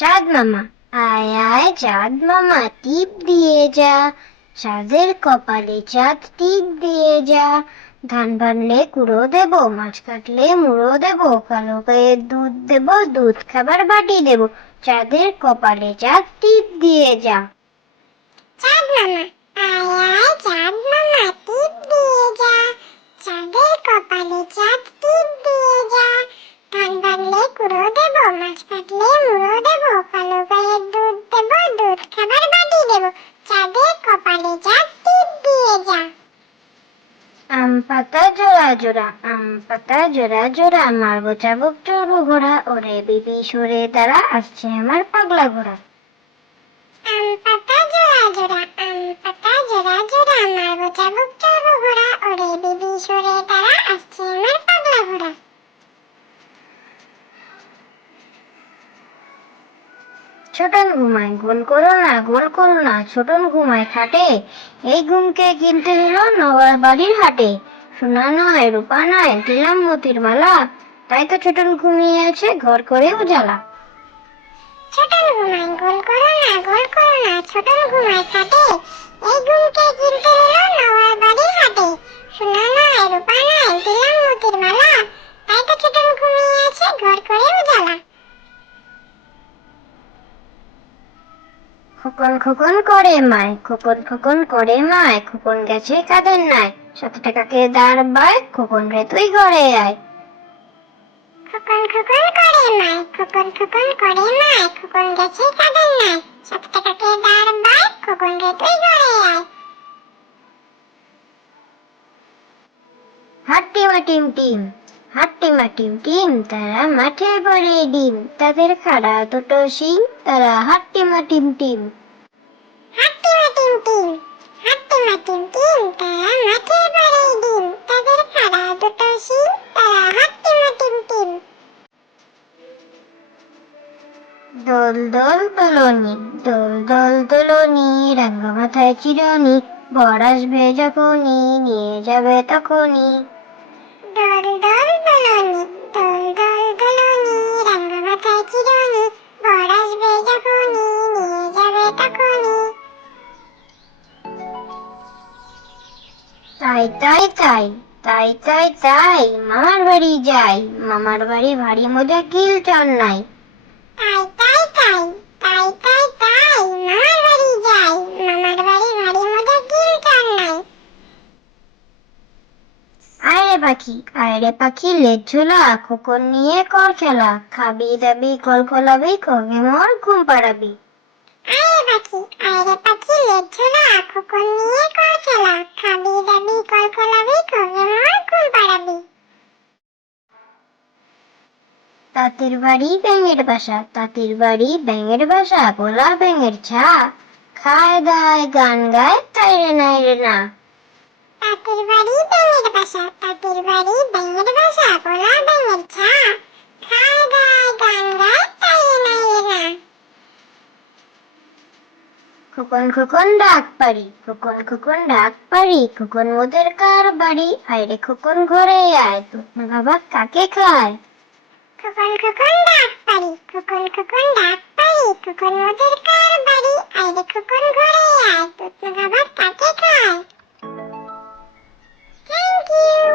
চাঁদ মামা, আয় আয় চাঁদ মামা, টিপ দিয়ে যা, চাঁদের কপালে চাঁদ টিপ দিয়ে যা। ধান ভানলে কুড়ো দেব, মাছ কাটলে মুড়ো দেব, কালো গায়ে দুধ দেব, দুধ খাবার বাটি দেব, চাঁদের কপালে চাঁদ টিপ দিয়ে যা। চাঁদ মামা, আয় আয় চাঁদ মামা, টিপ দিয়ে যা, চাঁদের কপালে চাঁদ টিপ দিয়ে যা। ধান ভানলে কুড়ো দেব, মাছ কাটলে মুড়ো দেব, কালো গায়ে দুধ দেব, দুধ খাবার বাটি দেব, চাঁদের কপালে চাঁদ টিপ দিয়ে যা। আম পাতা জোড়া জোড়া, আম পাতা জোড়া জোড়া, মারবো চাবুক চড়বো ঘোড়া, ওরে বিবি সরে দাঁড়া, আসছে আমার পাগলা ঘোড়া। আম পাতা জোড়া জোড়া, আম পাতা জোড়া জোড়া, মারবো চাবুক চড়বো ঘোড়া, ওরে বিবি সরে দাঁড়া, আসছে আমার পাগলা ঘোড়া। ছোটন ঘুমায়, গোল করো না গোল করো না, ছোটন ঘুমায় খাটে, এই ঘুমকে কিনতে হলো নবার বাড়ির হাটে। সোনা নয় রূপা নয়, দিলাম মতির মালা, তাই তো ছোটন ঘুমিয়ে আছে ঘর করে উজালা। ছোটন ঘুমায়, গোল করো না গোল করো না, ছোটন ঘুমায় খাটে, এই ঘুমকে কিনতে হলো নবার বাড়ির হাটে। সোনা নয় রূপা নয়, দিলাম মতির মালা, তাই তো ছোটন ঘুমিয়ে আছে ঘর করে উজালা। খোকন খোকন করে মায়, খোকন খোকন করে মায়, খোকন গেছে কাদের নাই, 7 টাকাকে দাঁড় বায়, খোকন রে তুই ঘরে আয়। খোকন খোকন করে মায়, খোকন খোকন করে মায়, খোকন গেছে কাদের নাই, 7 টাকাকে দাঁড় বায়, খোকন রে তুই ঘরে আয়। হাট্টিমা টিম টিম, হাট্টিমা টিম টিম, তারা মাঠে পড়ে ডিম, তাদের খাড়া দুটো শিং, তারা হাট্টিমা টিম টিম। হাট্টিমা টিম টিম, হাট্টিমা টিম টিম, তারা মাঠে পড়ে ডিম, তাদের খাড়া দুটো শিং, তারা হাট্টিমা টিম টিম। দোল দোল দোলনি, দোল দোল দোলনি, রাঙা মাথায় চিরনি, বর আসবে যখনই, নিয়ে যাবে তখনই। দোল দোল দোলনি, দোল দোল দোলনি, রাঙা মাথায় চিরনি, বর আসবে যখনই, নিয়ে যাবে তখনই। তাই তাই তাই, তাই তাই তাই, মামার বাড়ি যাই, মামার বাড়ি ভারী মজা কিল চন নাই। তাই তাই তাই, তাই তাই তাই, মামার বাড়ি যাই, মামার বাড়ি ভারী মজা কিল চান নাই। আয় রে পাখি লেজ ঝোলা, খোকন নিয়ে কর খেলা, খাবি দাবি কল কলাবি, কবে মোর ঘুম পাড়াবি। আরে পাখি লেজ ঝোলা, খোকন নিয়ে কর খেলা, খাবি দাবি কল কলাবি, কবে মোর ঘুম পাড়াবি। তাঁতির বাড়ি ব্যাঙের বাসা, তাঁতির বাড়ি ব্যাঙের বাসা, গোলা ব্যাঙের ছা, খায় দায় গান গায়, তাই রে নাই রে না। তাঁতির বাড়ি ব্যাঙের বাসা, তাঁতির বাড়ি ব্যাঙের বাসা, গোলা ব্যাঙের ছা, খায় দায় গান গায়, তাই রে নাই রে না। খোকন খোকন ডাক পারি, খোকন খোকন ডাক পারি, খোকন মোদের কার বাড়ি, আয় রে খোকন ঘরে আয়, দুধ না বাবা কাকে খায়। খোকন খোকন ডাক পারি, খোকন খোকন ডাক পারি, খোকন মোদের কার বাড়ি, আয় রে খোকন ঘরে আয়, দুধ না বাবা কাকে খায়। Thank you.